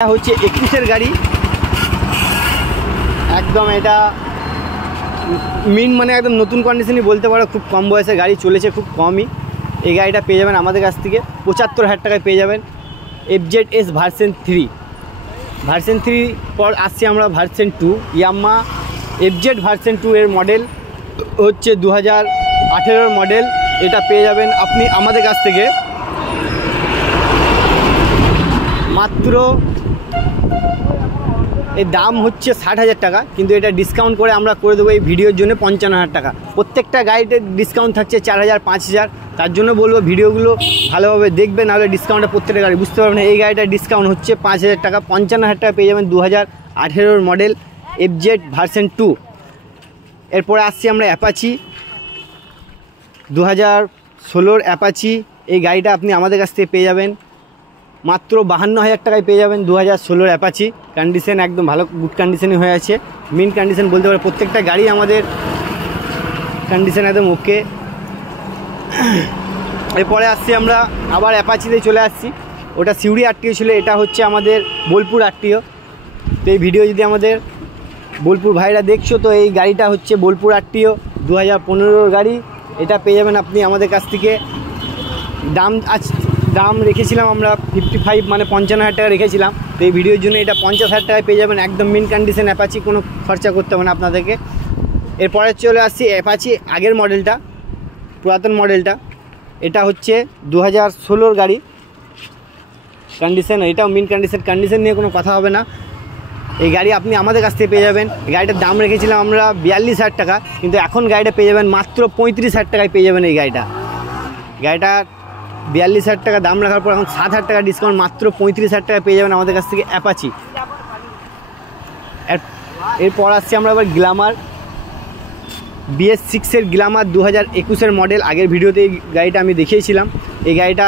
হচ্ছে 21-এর গাড়ি, একদম এটা মিন মানে একদম নতুন কন্ডিশনই বলতে পারো। খুব কম বয়সে গাড়ি চলেছে, খুব কমই। এই গাড়িটা পেয়ে যাবেন আমাদের কাছ থেকে 75,000 টাকায় পেয়ে যাবেন। FZS ভার্সন 3 পর আসছি আমরা ভার্সন 2, ইয়ামাহা FZ ভার্সন 2 এর মডেল হচ্ছে 2018 মডেল। এটা পেয়ে যাবেন আপনি আমাদের কাছ থেকে মাত্র, এর দাম হচ্ছে 60,000 টাকা, কিন্তু এটা ডিসকাউন্ট করে আমরা করে দেবো এই ভিডিওর জন্য 55,000 টাকা। প্রত্যেকটা গাড়িতে ডিসকাউন্ট থাকছে 4,000 5,000। তার জন্য বলবো ভিডিওগুলো ভালোভাবে দেখবেন, নাহলে ডিসকাউন্টটা প্রত্যেকটা গাড়ি বুঝতে পারবেন। এই গাড়িটা ডিসকাউন্ট হচ্ছে 5,000 টাকা, 55,000 টাকা পেয়ে যাবেন 2018 মডেল FZ ভার্সন 2। এরপরে আসছি আমরা অ্যাপাচি 2016 অ্যাপাচি। এই গাড়িটা আপনি আমাদের কাছ থেকে পেয়ে যাবেন মাত্র 52,000 টাকায় পেয়ে যাবেন 2016 অ্যাপাচি। কন্ডিশন একদম ভালো, গুড কন্ডিশনে হয়ে আছে, মিন কন্ডিশন বলতে পারে। প্রত্যেকটা গাড়ি আমাদের কন্ডিশন একদম ওকে। এরপরে আসছি আমরা আবার অ্যাপাচিতে চলে আসছি। ওটা সিউড়ি আরটিও ছিল, এটা হচ্ছে আমাদের বোলপুর আরটিও। তো এই ভিডিও যদি আমাদের বোলপুর ভাইরা দেখছো, তো এই গাড়িটা হচ্ছে বোলপুর আরটিও 2015 গাড়ি। এটা পেয়ে যাবেন আপনি আমাদের কাছ থেকে। দাম রেখেছিলাম আমরা 55, মানে 55,000 টাকা রেখেছিলাম। তো এই ভিডিওর জন্য এটা 50,000 টাকায় পেয়ে যাবেন, একদম মিন কন্ডিশন অ্যাপাচি, কোনো খরচা করতে হবে না আপনাদেরকে। এরপরে চলে আসছি অ্যাপাচি আগের মডেলটা, পুরাতন মডেলটা। এটা হচ্ছে 2016 গাড়ি কন্ডিশন, এটাও মিন কন্ডিশন নিয়ে কোনো কথা হবে না। এই গাড়ি আপনি আমাদের কাছ থেকে পেয়ে যাবেন। এই গাড়িটার দাম রেখেছিলাম আমরা 42,000 টাকা, কিন্তু এখন গাড়িটা পেয়ে যাবেন মাত্র 35,000 টাকায় পেয়ে যাবেন। এই গাড়িটা 42,000 টাকা দাম রাখার পর এখন 7,000 টাকা ডিসকাউন্ট, মাত্র 35,000 টাকা পেয়ে যাবেন আমাদের কাছ থেকে অ্যাপাচি। এরপর আসছি আমরা আবার গ্ল্যামার BS6 এর গ্ল্যামার 2021 মডেল। আগের ভিডিওতে এই গাড়িটা আমি দেখিয়েছিলাম। এই গাড়িটা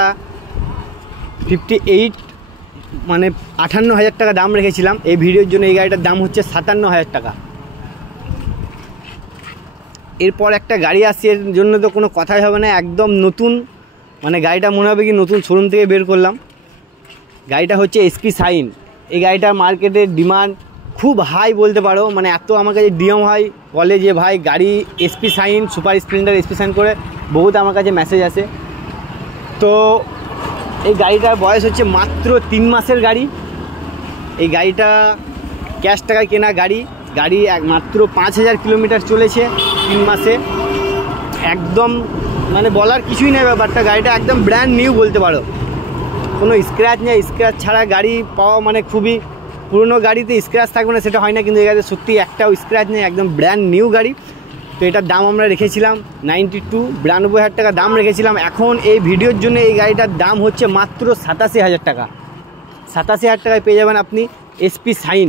58, মানে 58,000 টাকা দাম রেখেছিলাম। এই ভিডিওর জন্য এই গাড়িটার দাম হচ্ছে 57,000 টাকা। এরপর একটা গাড়ি আসছে, এর জন্য তো কোনো কথাই হবে না, একদম নতুন, মানে গাড়িটা মনে হবে কি নতুন শোরুম থেকে বের করলাম। গাড়িটা হচ্ছে SP শাইন। এই গাড়িটার মার্কেটের ডিমান্ড খুব হাই বলতে পারো, মানে এত আমার কাছে ডিএম হয়, বলে যে ভাই গাড়ি SP shine, super Splendor SP shine করে বহুত আমার কাছে মেসেজ আসে। তো এই গাড়িটার বয়স হচ্ছে মাত্র 3 মাসের গাড়ি। এই গাড়িটা ক্যাশ টাকায় কেনা গাড়ি মাত্র 5,000 কিলোমিটার চলেছে 3 মাসে। একদম মানে বলার কিছুই নেই ব্যাপারটা, গাড়িটা একদম ব্র্যান্ড নিউ বলতে পারো, কোনো স্ক্র্যাচ নেই। স্ক্র্যাচ ছাড়া গাড়ি পাওয়া মানে খুবই, পুরনো গাড়িতে স্ক্র্যাচ থাকবে না সেটা হয় না, কিন্তু এই গাড়িতে সত্যি একটাও স্ক্র্যাচ নেই, একদম ব্র্যান্ড নিউ গাড়ি। তো এটার দাম আমরা রেখেছিলাম 92,000 টাকা দাম রেখেছিলাম। এখন এই ভিডিওর জন্য এই গাড়িটার দাম হচ্ছে মাত্র 87,000 টাকা। 87,000 টাকায় পেয়ে যাবেন আপনি SP shine,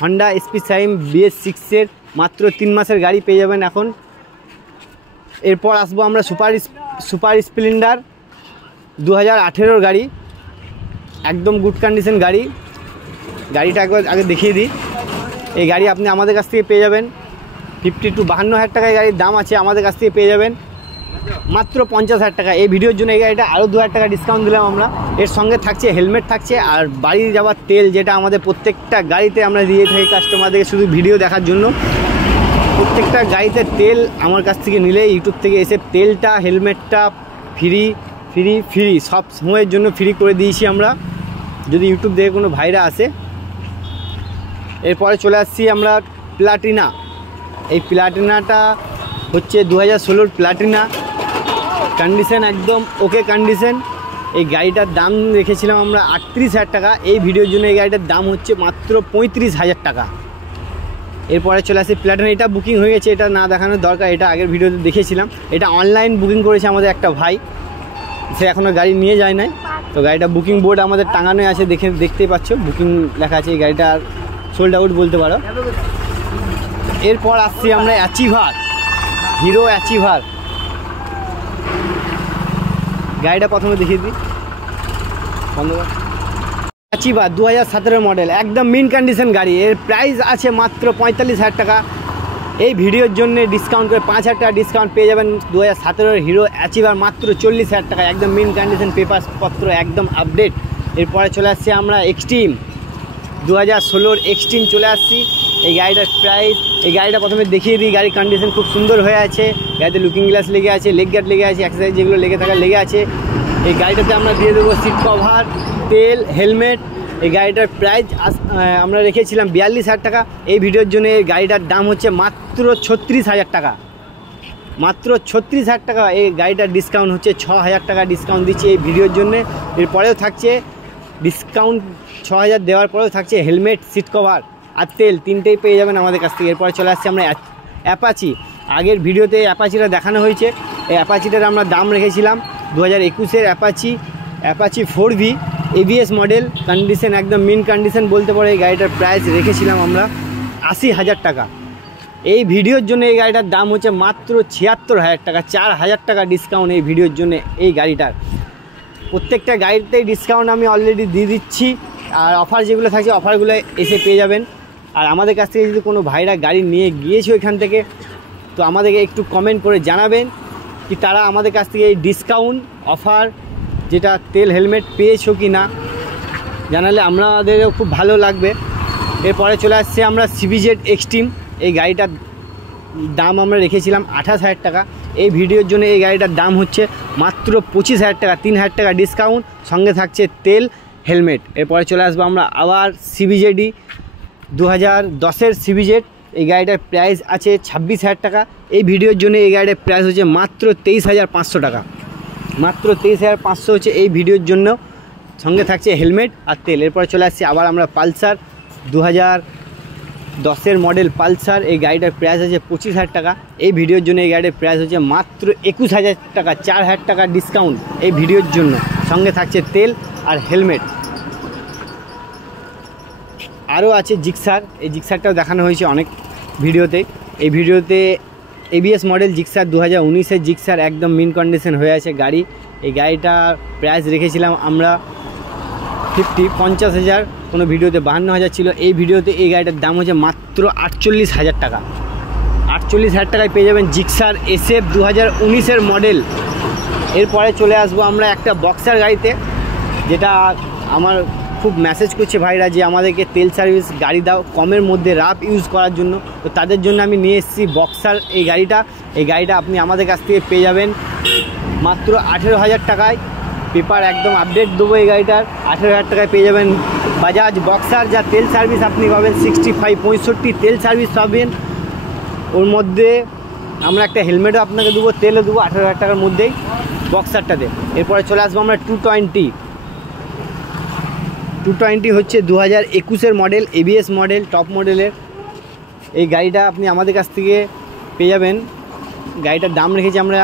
Honda SP shine BS6 এর মাত্র 3 মাসের গাড়ি পেয়ে যাবেন এখন। এরপর আসবো আমরা সুপার স্প্লেন্ডার 2018 গাড়ি, একদম গুড কন্ডিশন গাড়িটা একবার আগে দেখিয়ে দিই। এই গাড়ি আপনি আমাদের কাছ থেকে পেয়ে যাবেন 52,000 টাকায় গাড়ির দাম আছে, আমাদের কাছ থেকে পেয়ে যাবেন মাত্র 50,000 টাকা। এই ভিডিওর জন্য এই গাড়িটা আরও 2,000 টাকা ডিসকাউন্ট দিলাম আমরা। এর সঙ্গে থাকছে হেলমেট থাকছে, আর বাড়ি যাওয়ার তেল, যেটা আমাদের প্রত্যেকটা গাড়িতে আমরা দিয়ে থাকি কাস্টমারদেরকে শুধু ভিডিও দেখার জন্য। প্রত্যেকটা গাড়িতে তেল আমার কাছ থেকে নিলে, ইউটিউব থেকে এসে তেলটা, হেলমেটটা ফ্রি সব সময়ের জন্য ফ্রি করে দিয়েছি আমরা, যদি ইউটিউব দেখে কোনো ভাইরা আসে। এরপরে চলে আসছি আমরা প্লাটিনা। এই প্লাটিনাটা হচ্ছে 2016 প্লাটিনা, কন্ডিশন একদম ওকে কন্ডিশন। এই গাড়িটার দাম রেখেছিলাম আমরা 38,000 টাকা। এই ভিডিওর জন্য এই গাড়িটার দাম হচ্ছে মাত্র 35,000 টাকা। এরপরে চলে আসি প্লাটিনা, এটা বুকিং হয়ে গেছে, এটা না দেখানোর দরকার, এটা আগের ভিডিওতে দেখেছিলাম। এটা অনলাইন বুকিং করেছে আমাদের একটা ভাই, সে এখনও গাড়ি নিয়ে যায় নাই। তো গাড়িটা বুকিং বোর্ড আমাদের টাঙানোই আছে, দেখতেই পাচ্ছ বুকিং লেখা আছে। এই গাড়িটা সোল্ড আউট বলতে পারো। এরপর আসছি আমরা অ্যাচিভার, হিরো অ্যাচিভার। গাড়িটা প্রথমে দেখিয়ে দিই, অ্যাচিভার 2017 মডেল, একদম মিন কন্ডিশন গাড়ি। এর প্রাইস আছে মাত্র 45,000 টাকা। এই ভিডিওর জন্য ডিসকাউন্ট করে 5,000 টাকা ডিসকাউন্ট পেয়ে যাবেন 2017 হিরো অ্যাচিভার মাত্র 40,000 টাকা, একদম মিন কন্ডিশন, পেপারস পত্র একদম আপডেট। এরপরে চলে আসছি আমরা এক্সট্রিম 2016 এক্সট্রিম চলে আসছি। এই গাড়িটার প্রাইস, এই গাড়িটা প্রথমে দেখিয়ে দিই। গাড়ির কন্ডিশন খুব সুন্দর হয়ে আছে। গাড়িতে লুকিং গ্লাস লেগে আছে, লেগ গার্ড লেগে আছে, এক্সারসাইজ যেগুলো লেগে থাকা লেগে আছে। এই গাড়িটাতে আমরা দিয়ে দেবো সিট কভার, তেল, হেলমেট। এই গাড়িটার প্রাইস আমরা রেখেছিলাম 42,000 টাকা। এই ভিডিওর জন্য এই গাড়িটার দাম হচ্ছে মাত্র 36,000 টাকা। মাত্র 36,000 টাকা। এই গাড়িটার ডিসকাউন্ট হচ্ছে 6,000 টাকা ডিসকাউন্ট দিচ্ছি এই ভিডিওর জন্য। এরপরেও থাকছে ডিসকাউন্ট 6,000 দেওয়ার পরেও থাকছে হেলমেট, সিট কভার আর তেল, তিনটেই পেয়ে যাবেন আমাদের কাছ থেকে। এরপরে চলে আসছে আমরা অ্যাপাচি। আগের ভিডিওতে অ্যাপাচিটা দেখানো হয়েছে। এই অ্যাপাচিটার আমরা দাম রেখেছিলাম 2021-এর Apache 4V ABS model, condition একদম মিন কন্ডিশন বলতে পারে। এই গাড়িটার প্রাইস রেখেছিলাম আমরা 80,000 টাকা। এই ভিডিওর জন্য এই গাড়িটার দাম হচ্ছে মাত্র 76,000 টাকা। 4,000 টাকা ডিসকাউন্ট এই ভিডিওর জন্য এই গাড়িটার। প্রত্যেকটা গাড়িতেই ডিসকাউন্ট আমি অলরেডি দিয়ে দিচ্ছি। আর অফার যেগুলো থাকছে অফারগুলো এসে পেয়ে যাবেন। আর আমাদের কাছ থেকে যদি কোনো ভাইরা গাড়ি নিয়ে গিয়েছে ওইখান থেকে, তো আমাদেরকে একটু কমেন্ট করে জানাবেন কি তারা আমাদের কাছ থেকে এই ডিসকাউন্ট অফার যেটা তেল হেলমেট পেয়েছো কি না, জানালে আমাদেরও খুব ভালো লাগবে। এরপরে চলে আসছে আমরা CBZ এক্সট্রিম। এই গাড়িটার দাম আমরা রেখেছিলাম 28,000 টাকা। এই ভিডিওর জন্য এই গাড়িটার দাম হচ্ছে মাত্র 25,000 টাকা। 3,000 টাকা ডিসকাউন্ট, সঙ্গে থাকছে তেল, হেলমেট। এরপরে চলে আসবো আমরা আবার CBZ 2010-এর CBZ। এই গাড়িটার প্রাইস আছে 26,000 টাকা। এই ভিডিওর জন্য এই গাড়িটার প্রাইস হচ্ছে মাত্র 23,500 টাকা। মাত্র 23,500 হচ্ছে এই ভিডিওর জন্য, সঙ্গে থাকছে হেলমেট আর তেল। এরপরে চলে আসছি আবার আমরা পালসার 2010-এর মডেল পালসার। এই গাড়িটার প্রাইস আছে 25,000 টাকা। এই ভিডিওর জন্য এই গাড়ির প্রাইস হচ্ছে মাত্র 21,000 টাকা। 4,000 টাকা ডিসকাউন্ট এই ভিডিওর জন্য, সঙ্গে থাকছে তেল আর হেলমেট। আরও আছে জিক্সার। এই জিক্সারটাও দেখানো হয়েছে অনেক ভিডিওতে। এই ভিডিওতে ABS মডেল জিক্সার 2019-এর জিক্সার, একদম মিন কন্ডিশন হয়ে আছে গাড়ি। এই গাড়িটার প্রাইস রেখেছিলাম আমরা 50,000, কোনো ভিডিওতে 52,000 ছিল। এই ভিডিওতে এই গাড়িটার দাম হচ্ছে মাত্র 48,000 টাকা। 48,000 টাকায় পেয়ে যাবেন জিক্সার SF 2019-এর মডেল। এরপরে চলে আসবো আমরা একটা বক্সার গাড়িতে, যেটা আমার খুব মেসেজ করছে ভাইরা যে আমাদেরকে তেল সার্ভিস গাড়ি দাও কমের মধ্যে রাফ ইউজ করার জন্য। তো তাদের জন্য আমি নিয়ে এসেছি বক্সার এই গাড়িটা। এই গাড়িটা আপনি আমাদের কাছ থেকে পেয়ে যাবেন মাত্র 18,000 টাকায়। পেপার একদম আপডেট দেবো এই গাড়িটার। 18,000 টাকায় পেয়ে যাবেন বাজাজ বক্সার, যা তেল সার্ভিস আপনি পাবেন 65 তেল সার্ভিস পাবেন। ওর মধ্যে আমরা একটা হেলমেটও আপনাকে দেবো, তেলও দেবো 18,000 টাকার মধ্যেই বক্সারটাতে। এরপরে চলে আসবো আমরা 220 হচ্ছে 2021-এর মডেল, ABS মডেল, টপ মডেলের। এই গাড়িটা আপনি আমাদের কাছ থেকে পেয়ে যাবেন। গাড়িটার দাম রেখেছি আমরা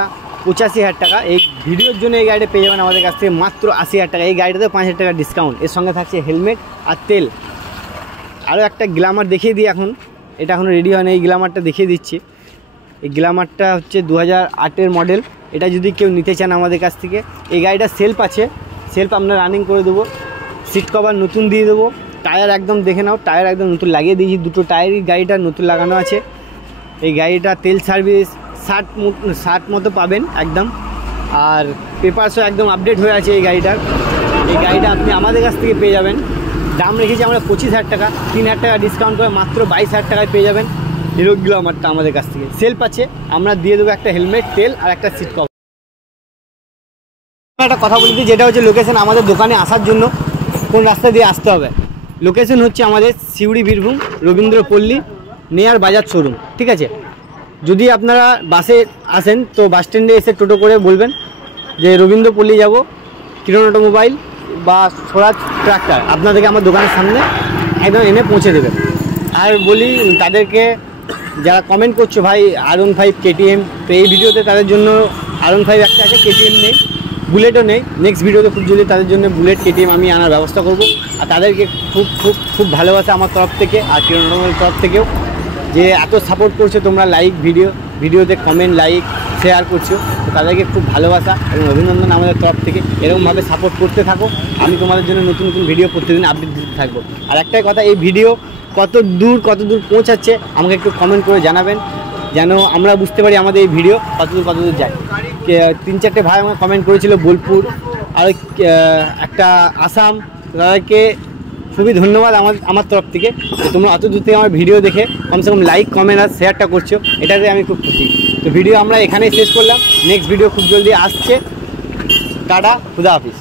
85,000 টাকা। এই ভিডিওর জন্য এই গাড়িটা পেয়ে যাবেন আমাদের কাছ থেকে মাত্র 80,000 টাকা। এই গাড়িটাতে 5,000 টাকা ডিসকাউন্ট, এর সঙ্গে থাকছে হেলমেট আর তেল। আরও একটা গ্ল্যামার দেখিয়ে দিই এখন, এটা এখনও রেডি হয়নি। এই গ্ল্যামারটা দেখিয়ে দিচ্ছি। এই গ্ল্যামারটা হচ্ছে 2008-এর মডেল। এটা যদি কেউ নিতে চান আমাদের কাছ থেকে, এই গাড়িটা সেলফ আছে, সেলফ আমরা রানিং করে দেবো। সিট কভার নতুন দিয়ে দেবো। টায়ার একদম দেখে নাও, টায়ার একদম নতুন লাগিয়ে দিয়েছি। দুটো টায়ারই গাড়িটা নতুন লাগানো আছে। এই গাড়িটা তেল সার্ভিস 60 মতো পাবেন একদম। আর পেপারসও একদম আপডেট হয়ে আছে এই গাড়িটার। এই গাড়িটা আপনি আমাদের কাছ থেকে পেয়ে যাবেন। দাম রেখেছি আমরা 25,000 টাকা। 3,000 টাকা ডিসকাউন্ট করে মাত্র 22,000 টাকায় পেয়ে যাবেন হিরো গ্ল্যামারটা আমাদের কাছ থেকে। সেলফ আছে, আমরা দিয়ে দেবো একটা হেলমেট, তেল আর একটা সিট কভার। একটা কথা বলি, যেটা হচ্ছে লোকেশন আমাদের দোকানে আসার জন্য কোন রাস্তা দিয়ে আসতে হবে। লোকেশন হচ্ছে আমাদের সিউড়ি বীরভূম রবীন্দ্রপল্লী নেয়ার বাজার শোরুম, ঠিক আছে। যদি আপনারা বাসে আসেন তো বাস স্ট্যান্ডে এসে টোটো করে বলবেন যে রবীন্দ্রপল্লী যাব, কিরণ অটোমোবাইল বা স্বরাজ ট্রাক্টর, আপনাদেরকে আমার দোকানের সামনে একদম এনে পৌঁছে দেবে। আর বলি তাদেরকে যারা কমেন্ট করছো ভাই R15 KTM, তো এই ভিডিওতে তাদের জন্য R15 একটা আছে, KTM নেই, বুলেটও নেই। নেক্সট ভিডিওতে খুব জলদি তাদের জন্য বুলেট KTM আমি আনার ব্যবস্থা করব। আর তাদেরকে খুব খুব খুব ভালোবাসা আমার তরফ থেকে আর কিরণ অটোমোবাইলের তরফ থেকেও, যে এত সাপোর্ট করছো তোমরা, লাইক ভিডিওতে কমেন্ট, লাইক, শেয়ার করছো, তো তাদেরকে খুব ভালোবাসা এবং অভিনন্দন আমাদের তরফ থেকে। এরকমভাবে সাপোর্ট করতে থাকো, আমি তোমাদের জন্য নতুন নতুন ভিডিও প্রতিদিন আপডেট দিতে থাকবো। আর একটাই কথা, এই ভিডিও কত দূর পৌঁছাচ্ছে আমাকে একটু কমেন্ট করে জানাবেন, যেন আমরা বুঝতে পারি আমাদের এই ভিডিও কতদূর যায়। 3-4টে ভাই আমাকে কমেন্ট করেছিল বোলপুর আর একটা আসাম, তাদেরকে খুবই ধন্যবাদ আমার তরফ থেকে যে তোমরা অত দূর থেকে আমার ভিডিও দেখে কমসে কম লাইক কমেন্ট আর শেয়ারটা করছো, এটাতে আমি খুব খুশি। তো ভিডিও আমরা এখানেই শেষ করলাম, নেক্সট ভিডিও খুব জলদি আসছে। টাটা, খুদা হাফিজ।